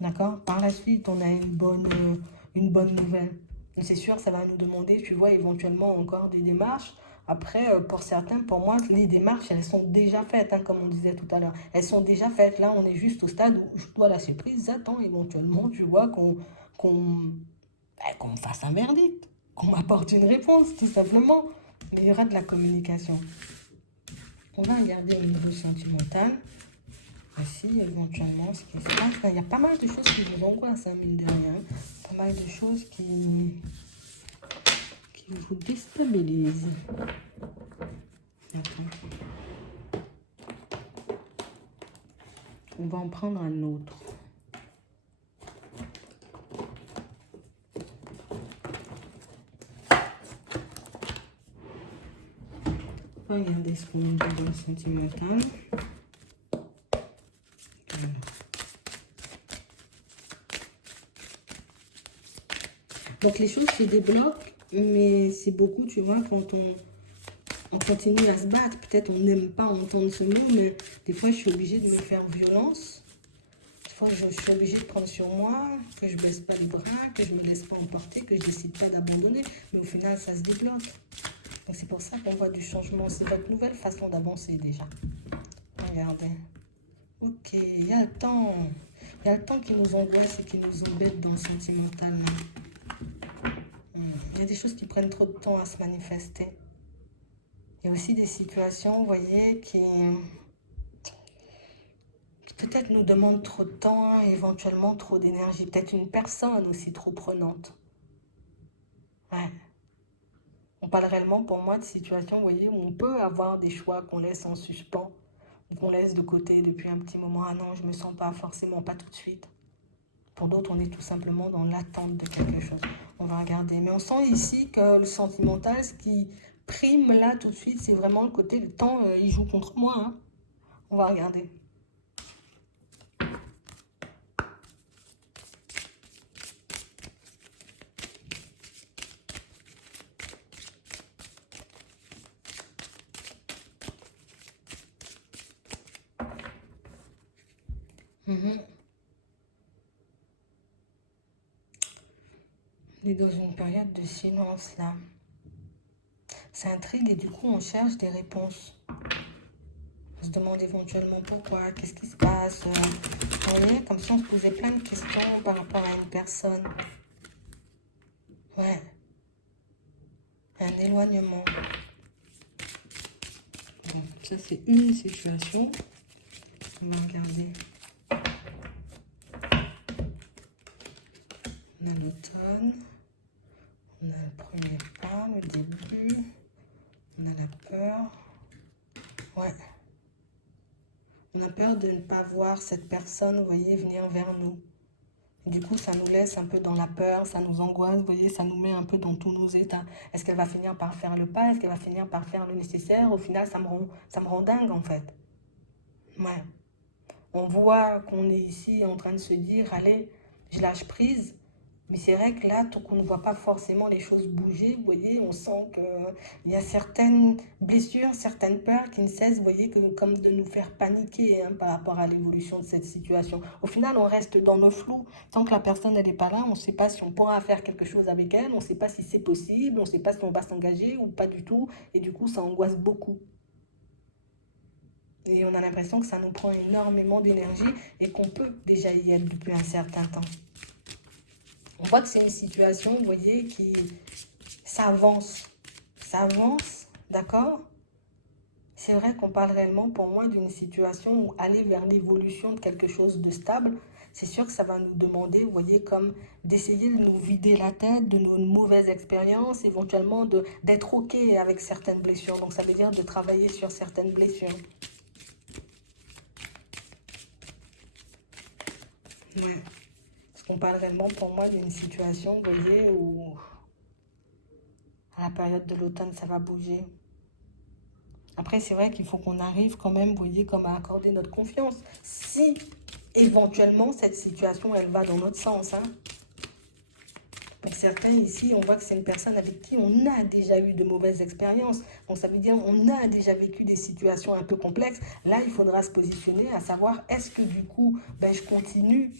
D'accord? Par la suite, on a une bonne nouvelle. C'est sûr, ça va nous demander, tu vois, éventuellement encore des démarches. Après, pour certains, pour moi, les démarches, elles sont déjà faites, hein, comme on disait tout à l'heure. Elles sont déjà faites. Là, on est juste au stade où je dois lâcher prise. J'attends éventuellement, tu vois, qu'on me fasse un verdict, qu'on m'apporte une réponse, tout simplement. Mais il y aura de la communication. On va regarder au niveau sentimental. Ici, éventuellement, ce qui se passe, il y a pas mal de choses qui vous angoissent, hein, mine de rien. Pas mal de choses qui vous déstabilisent. D'accord. On va en prendre un autre. Regardez ce qu'on nous dit dans le sentimental. Voilà. Donc les choses se débloquent, mais c'est beaucoup, tu vois, quand on continue à se battre. Peut-être on n'aime pas entendre ce mot, mais des fois je suis obligée de me faire violence. Des fois je suis obligée de prendre sur moi, que je baisse pas les bras, que je me laisse pas emporter, que je décide pas d'abandonner. Mais au final, ça se débloque. Donc c'est pour ça qu'on voit du changement. C'est votre nouvelle façon d'avancer déjà. Regardez. Ok, il y a le temps. Il y a le temps qui nous angoisse et qui nous embête dans le sentimental. Il y a des choses qui prennent trop de temps à se manifester. Il y a aussi des situations, vous voyez, qui peut-être nous demandent trop de temps, éventuellement trop d'énergie. Peut-être une personne aussi trop prenante. Ouais. On parle réellement pour moi de situations, vous voyez, où on peut avoir des choix qu'on laisse en suspens, ou qu'on laisse de côté depuis un petit moment. Ah non, je me sens pas forcément, pas tout de suite. Pour d'autres, on est tout simplement dans l'attente de quelque chose. On va regarder. Mais on sent ici que le sentimental, ce qui prime là tout de suite, c'est vraiment le côté, le temps, il joue contre moi. Hein. On va regarder. On est dans une période de silence là. Ça intrigue et du coup on cherche des réponses. On se demande éventuellement pourquoi, qu'est-ce qui se passe. Vous voyez, comme si on se posait plein de questions par rapport à une personne. Ouais. Un éloignement. Bon, ça c'est une situation. On va regarder. On a l'automne. On a le premier pas, le début. On a la peur. Ouais. On a peur de ne pas voir cette personne, vous voyez, venir vers nous. Et du coup, ça nous laisse un peu dans la peur, ça nous angoisse, vous voyez, ça nous met un peu dans tous nos états. Est-ce qu'elle va finir par faire le pas? Est-ce qu'elle va finir par faire le nécessaire? Au final, ça me rend dingue, en fait. Ouais. On voit qu'on est ici en train de se dire, allez, je lâche prise. Mais c'est vrai que là, tant qu'on ne voit pas forcément les choses bouger, vous voyez, on sent qu'il y a certaines blessures, certaines peurs qui ne cessent, vous voyez, comme de nous faire paniquer hein, par rapport à l'évolution de cette situation. Au final, on reste dans le flou. Tant que la personne n'est pas là, on ne sait pas si on pourra faire quelque chose avec elle, on ne sait pas si c'est possible, on ne sait pas si on va s'engager ou pas du tout. Et du coup, ça angoisse beaucoup. Et on a l'impression que ça nous prend énormément d'énergie et qu'on peut déjà y être depuis un certain temps. On voit que c'est une situation, vous voyez, qui s'avance. Ça avance, d'accord? C'est vrai qu'on parle réellement, pour moi, d'une situation où aller vers l'évolution de quelque chose de stable, c'est sûr que ça va nous demander, vous voyez, comme d'essayer de nous vider la tête de nos mauvaises expériences, éventuellement d'être OK avec certaines blessures. Donc, ça veut dire de travailler sur certaines blessures. Ouais. On parle réellement pour moi d'une situation, vous voyez, où à la période de l'automne, ça va bouger. Après, c'est vrai qu'il faut qu'on arrive quand même, vous voyez, comme à accorder notre confiance. Si, éventuellement, cette situation, elle va dans notre sens. Hein. Pour certains, ici, on voit que c'est une personne avec qui on a déjà eu de mauvaises expériences. Donc, ça veut dire on a déjà vécu des situations un peu complexes. Là, il faudra se positionner à savoir, est-ce que du coup, je continue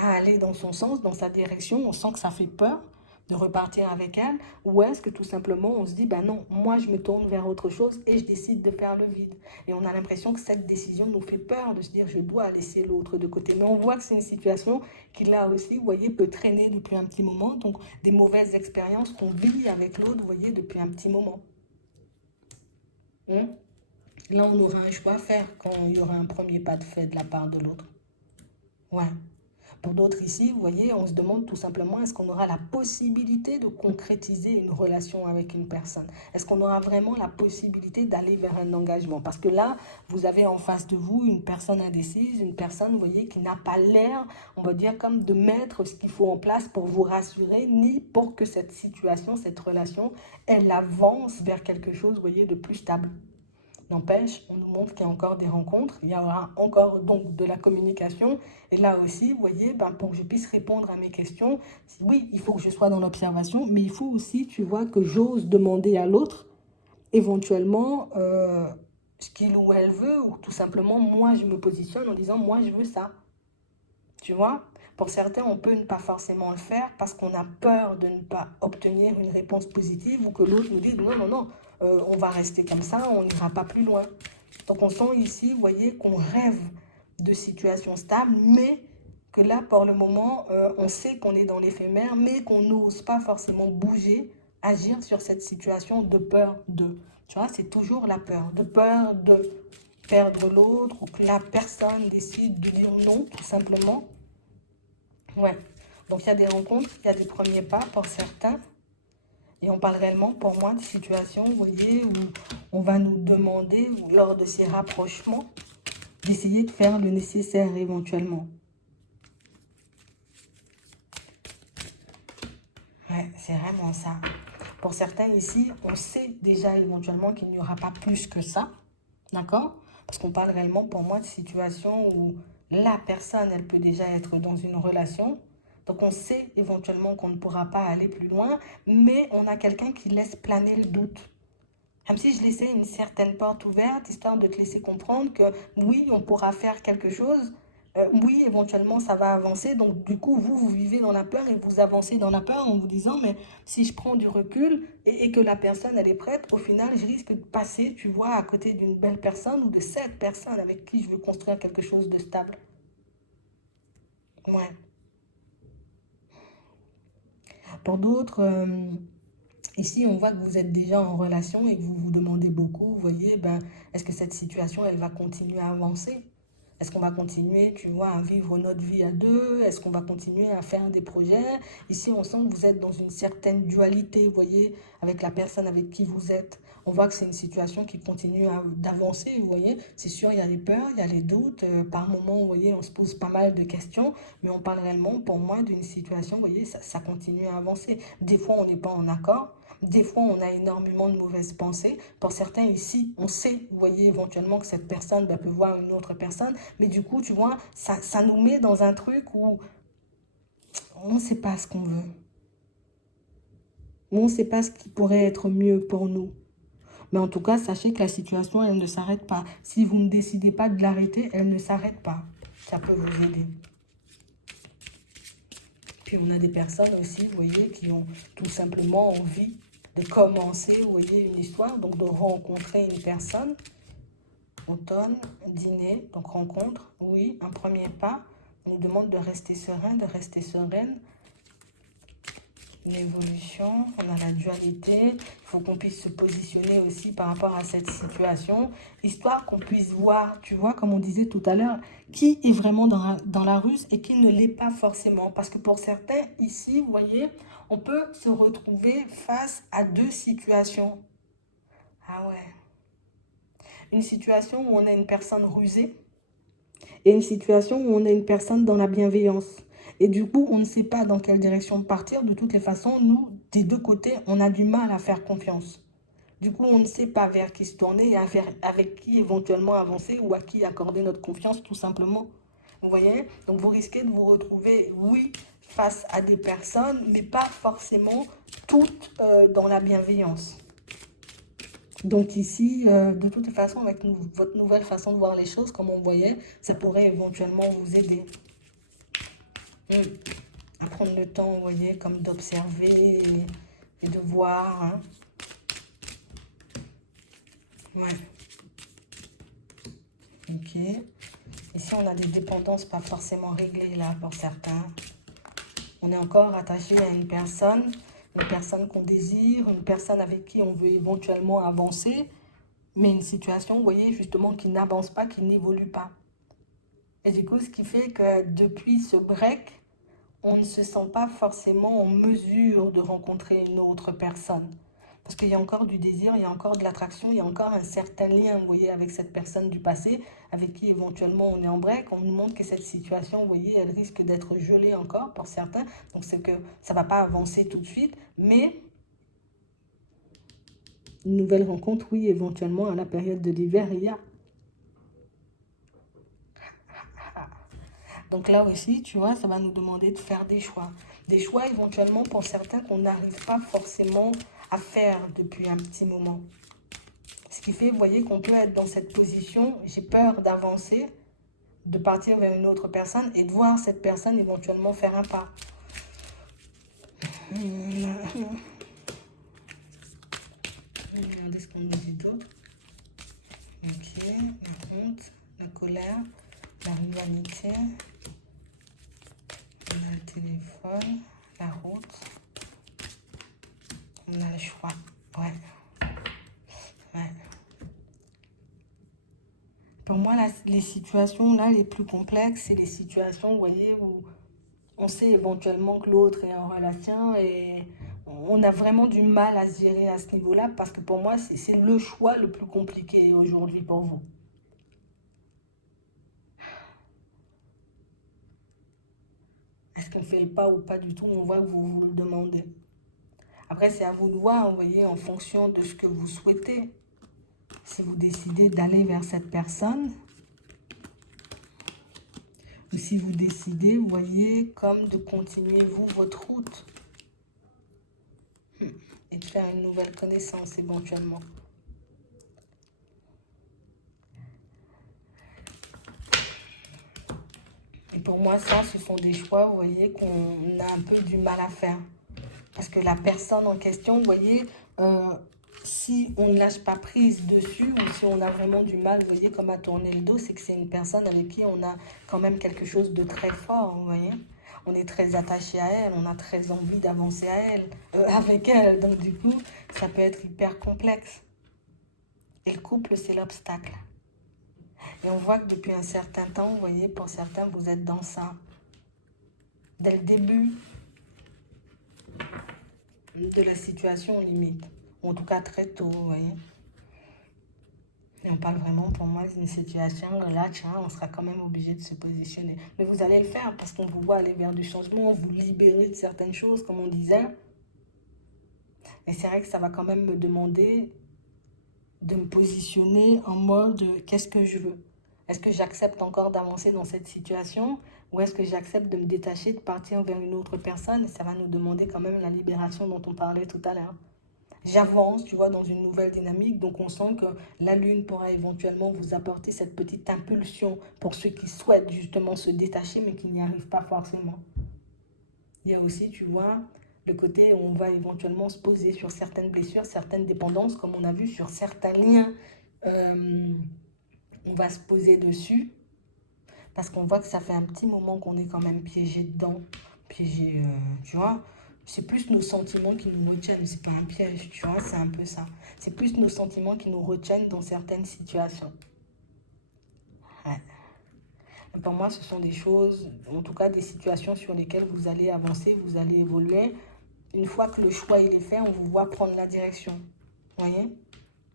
à aller dans son sens, dans sa direction, on sent que ça fait peur de repartir avec elle, ou est-ce que tout simplement on se dit, non, moi je me tourne vers autre chose et je décide de faire le vide. Et on a l'impression que cette décision nous fait peur de se dire, je dois laisser l'autre de côté. Mais on voit que c'est une situation qui là aussi, vous voyez, peut traîner depuis un petit moment, donc des mauvaises expériences qu'on vit avec l'autre, vous voyez, depuis un petit moment. Là, on aura un choix à faire quand il y aura un premier pas de fait de la part de l'autre. Ouais. Pour d'autres ici, vous voyez, on se demande tout simplement, est-ce qu'on aura la possibilité de concrétiser une relation avec une personne? Est-ce qu'on aura vraiment la possibilité d'aller vers un engagement? Parce que là, vous avez en face de vous une personne indécise, une personne, vous voyez, qui n'a pas l'air, on va dire, comme de mettre ce qu'il faut en place pour vous rassurer, ni pour que cette situation, cette relation, elle avance vers quelque chose, vous voyez, de plus stable. N'empêche, on nous montre qu'il y a encore des rencontres, il y aura encore donc de la communication. Et là aussi, vous voyez, ben, pour que je puisse répondre à mes questions, oui, il faut que je sois dans l'observation, mais il faut aussi, tu vois, que j'ose demander à l'autre, éventuellement, ce qu'il ou elle veut, ou tout simplement, moi, je me positionne en disant, moi, je veux ça. Tu vois? Pour certains, on peut ne pas forcément le faire parce qu'on a peur de ne pas obtenir une réponse positive ou que l'autre nous dise non, non, non, on va rester comme ça, on n'ira pas plus loin. Donc on sent ici, vous voyez, qu'on rêve de situations stables, mais que là, pour le moment, on sait qu'on est dans l'éphémère, mais qu'on n'ose pas forcément bouger, agir sur cette situation de peur de. Tu vois, c'est toujours la peur de perdre l'autre ou que la personne décide de dire non, tout simplement. Ouais. Donc il y a des rencontres, il y a des premiers pas pour certains. Et on parle réellement, pour moi, de situations, vous voyez, où on va nous demander, lors de ces rapprochements, d'essayer de faire le nécessaire éventuellement. Ouais, c'est vraiment ça. Pour certains ici, on sait déjà éventuellement qu'il n'y aura pas plus que ça. D'accord? Parce qu'on parle réellement pour moi de situations où la personne, elle peut déjà être dans une relation. Donc on sait éventuellement qu'on ne pourra pas aller plus loin, mais on a quelqu'un qui laisse planer le doute. Comme si je laissais une certaine porte ouverte, histoire de te laisser comprendre que oui, on pourra faire quelque chose. Oui, éventuellement, ça va avancer. Donc, du coup, vous vivez dans la peur et vous avancez dans la peur en vous disant, mais si je prends du recul et que la personne, elle est prête, au final, je risque de passer, tu vois, à côté d'une belle personne ou de cette personne avec qui je veux construire quelque chose de stable. Ouais. Pour d'autres, ici, on voit que vous êtes déjà en relation et que vous vous demandez beaucoup, vous voyez, ben, est-ce que cette situation, elle va continuer à avancer? Est-ce qu'on va continuer, tu vois, à vivre notre vie à deux? Est-ce qu'on va continuer à faire des projets? Ici, on sent que vous êtes dans une certaine dualité, vous voyez, avec la personne avec qui vous êtes. On voit que c'est une situation qui continue d'avancer, vous voyez. C'est sûr, il y a les peurs, il y a les doutes. Par moments, vous voyez, on se pose pas mal de questions, mais on parle réellement, pour moi, d'une situation, vous voyez, ça continue à avancer. Des fois, on n'est pas en accord. Des fois, on a énormément de mauvaises pensées. Pour certains ici, on sait, vous voyez, éventuellement que cette personne bah, peut voir une autre personne. Mais du coup, tu vois, ça nous met dans un truc où on ne sait pas ce qu'on veut. On ne sait pas ce qui pourrait être mieux pour nous. Mais en tout cas, sachez que la situation, elle ne s'arrête pas. Si vous ne décidez pas de l'arrêter, elle ne s'arrête pas. Ça peut vous aider. Puis on a des personnes aussi, vous voyez, qui ont tout simplement envie de commencer, vous voyez, une histoire, donc de rencontrer une personne. Automne, dîner, donc rencontre, oui, un premier pas. On nous demande de rester serein, de rester sereine. L'évolution, on a la dualité. Il faut qu'on puisse se positionner aussi par rapport à cette situation, histoire qu'on puisse voir, tu vois, comme on disait tout à l'heure, qui est vraiment dans la ruse et qui ne l'est pas forcément. Parce que pour certains, ici, vous voyez, on peut se retrouver face à deux situations. Ah ouais. Une situation où on a une personne rusée et une situation où on a une personne dans la bienveillance. Et du coup, on ne sait pas dans quelle direction partir. De toutes les façons, nous, des deux côtés, on a du mal à faire confiance. Du coup, on ne sait pas vers qui se tourner et avec qui éventuellement avancer ou à qui accorder notre confiance, tout simplement. Vous voyez? Donc, vous risquez de vous retrouver, oui, face à des personnes, mais pas forcément toutes dans la bienveillance. Donc ici, de toute façon, avec votre nouvelle façon de voir les choses, comme on voyait, ça pourrait éventuellement vous aider. À prendre le temps, vous voyez, comme d'observer et de voir. Hein. Ouais. Ok. Ici, on a des dépendances pas forcément réglées, là, pour certains. On est encore attaché à une personne qu'on désire, une personne avec qui on veut éventuellement avancer. mais une situation, vous voyez, justement, qui n'avance pas, qui n'évolue pas. Et du coup, ce qui fait que depuis ce break, on ne se sent pas forcément en mesure de rencontrer une autre personne. Parce qu'il y a encore du désir, il y a encore de l'attraction, il y a encore un certain lien, vous voyez, avec cette personne du passé, avec qui éventuellement on est en break. On nous montre que cette situation, vous voyez, elle risque d'être gelée encore pour certains. Donc c'est que ça ne va pas avancer tout de suite. Mais une nouvelle rencontre, oui, éventuellement à la période de l'hiver, il y a. Donc là aussi, tu vois, ça va nous demander de faire des choix. Des choix éventuellement pour certains qu'on n'arrive pas forcément à faire depuis un petit moment. Ce qui fait, vous voyez, qu'on peut être dans cette position, j'ai peur d'avancer, de partir vers une autre personne et de voir cette personne éventuellement faire un pas. Regardez ce qu'on nous dit d'autre. Ok, la honte, la colère, la rivalité, on a le téléphone, la route, on a le choix. Ouais. Ouais. Pour moi, les situations là les plus complexes, c'est les situations, vous voyez, où on sait éventuellement que l'autre est en relation et on a vraiment du mal à se gérer à ce niveau-là parce que pour moi, c'est le choix le plus compliqué aujourd'hui pour vous. Est-ce qu'on fait le pas ou pas du tout? On voit que vous vous le demandez. Après, c'est à vous de voir, vous voyez, en fonction de ce que vous souhaitez. Si vous décidez d'aller vers cette personne, ou si vous décidez, vous voyez, comme de continuer, vous, votre route. Et de faire une nouvelle connaissance éventuellement. Et pour moi, ça, ce sont des choix, vous voyez, qu'on a un peu du mal à faire. Parce que la personne en question, vous voyez, si on ne lâche pas prise dessus ou si on a vraiment du mal, vous voyez, comme à tourner le dos, c'est que c'est une personne avec qui on a quand même quelque chose de très fort, vous voyez. On est très attaché à elle, on a très envie d'avancer à elle, avec elle. Donc du coup, ça peut être hyper complexe. Et le couple, c'est l'obstacle. Et on voit que depuis un certain temps, vous voyez, pour certains, vous êtes dans ça. Dès le début de la situation limite. Ou en tout cas très tôt, vous voyez. Et on parle vraiment pour moi d'une situation où là, tiens, on sera quand même obligé de se positionner. Mais vous allez le faire parce qu'on vous voit aller vers du changement, vous libérer de certaines choses, comme on disait. Et c'est vrai que ça va quand même me demander de me positionner en mode qu'est-ce que je veux? Est-ce que j'accepte encore d'avancer dans cette situation ou est-ce que j'accepte de me détacher, de partir vers une autre personne? Et ça va nous demander quand même la libération dont on parlait tout à l'heure. J'avance, tu vois, dans une nouvelle dynamique, donc on sent que la lune pourra éventuellement vous apporter cette petite impulsion pour ceux qui souhaitent justement se détacher mais qui n'y arrivent pas forcément. Il y a aussi, tu vois, le côté où on va éventuellement se poser sur certaines blessures, certaines dépendances, comme on a vu sur certains liens. On va se poser dessus parce qu'on voit que ça fait un petit moment qu'on est quand même piégé dedans. Piégé, tu vois. C'est plus nos sentiments qui nous retiennent. C'est pas un piège, tu vois, c'est un peu ça. C'est plus nos sentiments qui nous retiennent dans certaines situations. Ouais. Et pour moi, ce sont des choses, en tout cas des situations sur lesquelles vous allez avancer, vous allez évoluer. Une fois que le choix il est fait, on vous voit prendre la direction. Vous voyez?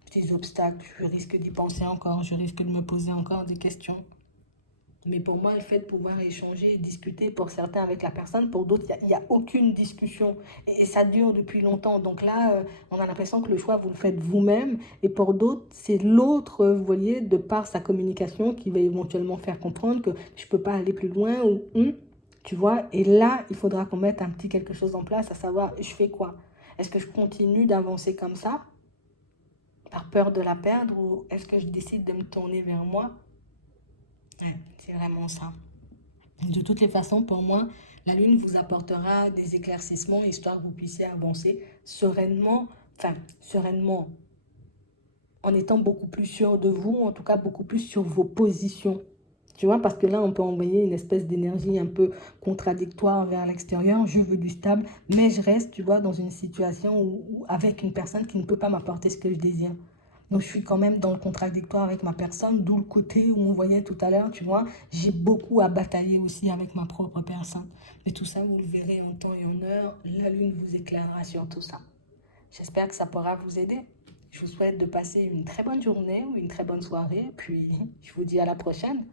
Petits obstacles, je risque d'y penser encore, je risque de me poser encore des questions. Mais pour moi, le fait de pouvoir échanger et discuter pour certains avec la personne, pour d'autres, il n'y a aucune discussion. Et ça dure depuis longtemps. Donc là, on a l'impression que le choix, vous le faites vous-même. Et pour d'autres, c'est l'autre, vous voyez, de par sa communication, qui va éventuellement faire comprendre que je ne peux pas aller plus loin ou tu vois. Et là, il faudra qu'on mette un petit quelque chose en place, à savoir, je fais quoi? Est-ce que je continue d'avancer comme ça, par peur de la perdre, ou est-ce que je décide de me tourner vers moi? Ouais, c'est vraiment ça. De toutes les façons, pour moi, la Lune vous apportera des éclaircissements histoire que vous puissiez avancer sereinement, enfin, sereinement, en étant beaucoup plus sûr de vous, en tout cas beaucoup plus sur vos positions. Tu vois, parce que là, on peut envoyer une espèce d'énergie un peu contradictoire vers l'extérieur. Je veux du stable, mais je reste, tu vois, dans une situation avec une personne qui ne peut pas m'apporter ce que je désire. Donc, je suis quand même dans le contradictoire avec ma personne, d'où le côté où on voyait tout à l'heure, tu vois, j'ai beaucoup à batailler aussi avec ma propre personne. Mais tout ça, vous le verrez en temps et en heure. La lune vous éclairera sur tout ça. J'espère que ça pourra vous aider. Je vous souhaite de passer une très bonne journée ou une très bonne soirée. Puis, je vous dis à la prochaine.